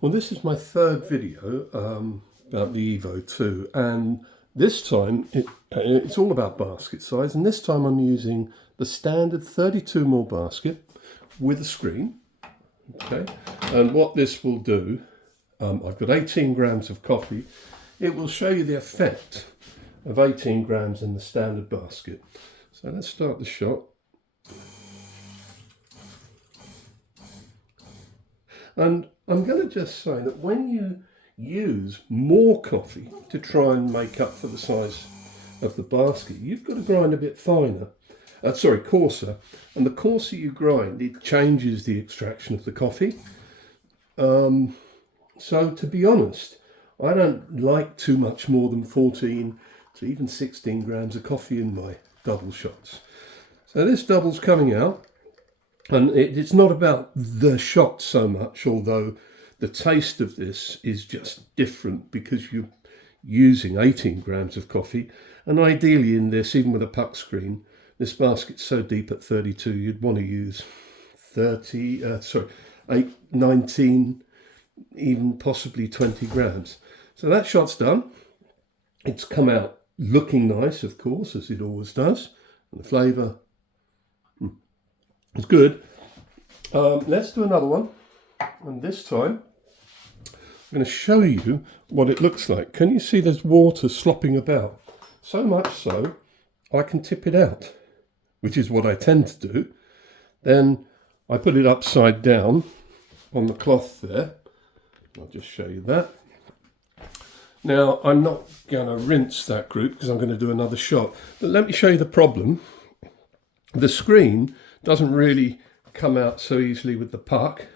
Well, this is my third video about the Evo 2, and this time it's all about basket size, and this time I'm using the standard 32mm basket with a screen. Okay, and what this will do, I've got 18 grams of coffee. It will show you the effect of 18 grams in the standard basket. So let's start the shot. And I'm going to just say that when you use more coffee to try and make up for the size of the basket, you've got to grind a bit coarser. And the coarser you grind, it changes the extraction of the coffee. So to be honest, I don't like too much more than 14 to even 16 grams of coffee in my double shots. So this double's coming out. And it's not about the shot so much, although the taste of this is just different because you're using 18 grams of coffee. And ideally in this, even with a puck screen, this basket's so deep at 32, you'd want to use 19, even possibly 20 grams. So that shot's done. It's come out looking nice, of course, as it always does. And the flavour, it's good. Let's do another one, and this time I'm going to show you what it looks like. Can you see there's water slopping about? So much so I can tip it out, which is what I tend to do. Then I put it upside down on the cloth there. I'll just show you that. Now I'm not going to rinse that group because I'm going to do another shot, but let me show you the problem. The screen doesn't really come out so easily with the puck.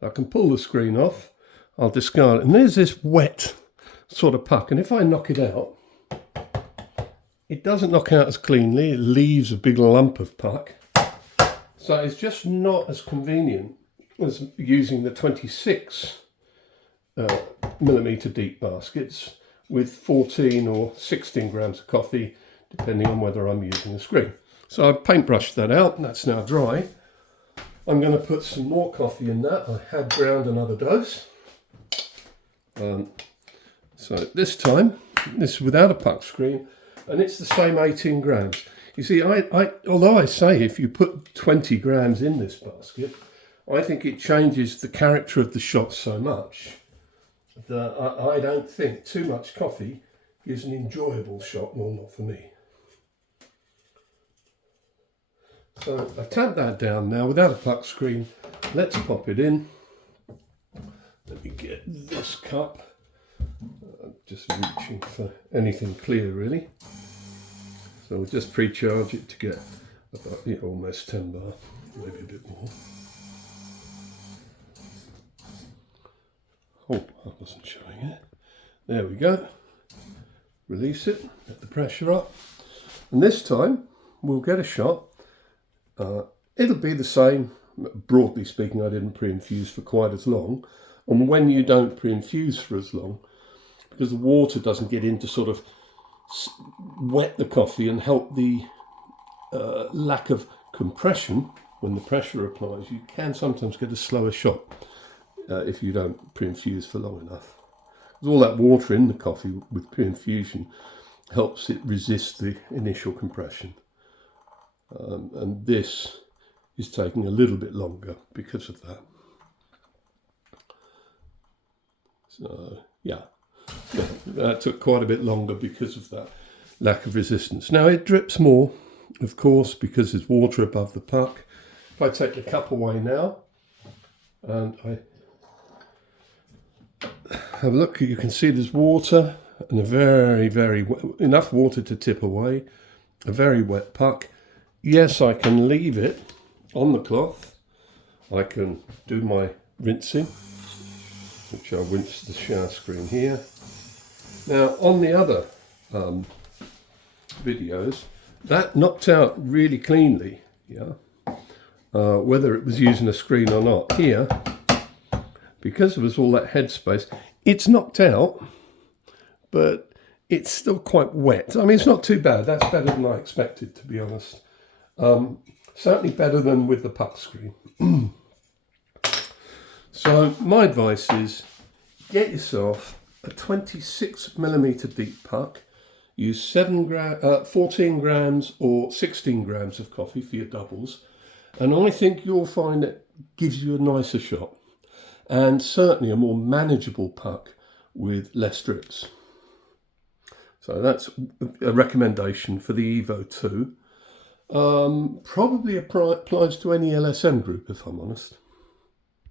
I can pull the screen off, I'll discard it, and there's this wet sort of puck, and if I knock it out, it doesn't knock out as cleanly, it leaves a big lump of puck. So it's just not as convenient as using the 26 millimeter deep baskets with 14 or 16 grams of coffee, depending on whether I'm using a screen. So I've paintbrushed that out, and that's now dry. I'm going to put some more coffee in that. I have ground another dose. So this time, this is without a puck screen, and it's the same 18 grams. You see, although I say if you put 20 grams in this basket, I think it changes the character of the shot so much that I don't think too much coffee is an enjoyable shot, well, not for me. So I've tamped that down now without a puck screen. Let's pop it in. Let me get this cup. Just reaching for anything clear really. So we'll just pre-charge it to get about almost 10 bar, maybe a bit more. Oh, I wasn't showing it. There we go. Release it, get the pressure up. And this time we'll get a shot. It'll be the same. Broadly speaking, I didn't pre-infuse for quite as long. And when you don't pre-infuse for as long, because the water doesn't get in to sort of wet the coffee and help the lack of compression when the pressure applies, you can sometimes get a slower shot if you don't pre-infuse for long enough. Because all that water in the coffee with pre-infusion helps it resist the initial compression. And this is taking a little bit longer because of that. So yeah, that took quite a bit longer because of that lack of resistance. Now it drips more, of course, because there's water above the puck. If I take the cup away now and I have a look, you can see there's water and a very enough water to tip away, a very wet puck. Yes, I can leave it on the cloth. I can do my rinsing, which I'll rinse the shower screen here. Now, on the other videos, that knocked out really cleanly, yeah. Whether it was using a screen or not. Here, because there was all that headspace, it's knocked out, but it's still quite wet. I mean, it's not too bad. That's better than I expected, to be honest. Certainly better than with the puck screen. So my advice is get yourself a 26mm deep puck. Use 14 grams or 16 grams of coffee for your doubles, and I think you'll find it gives you a nicer shot and certainly a more manageable puck with less drips. So that's a recommendation for the Evo 2. Probably applies to any LSM group, if I'm honest.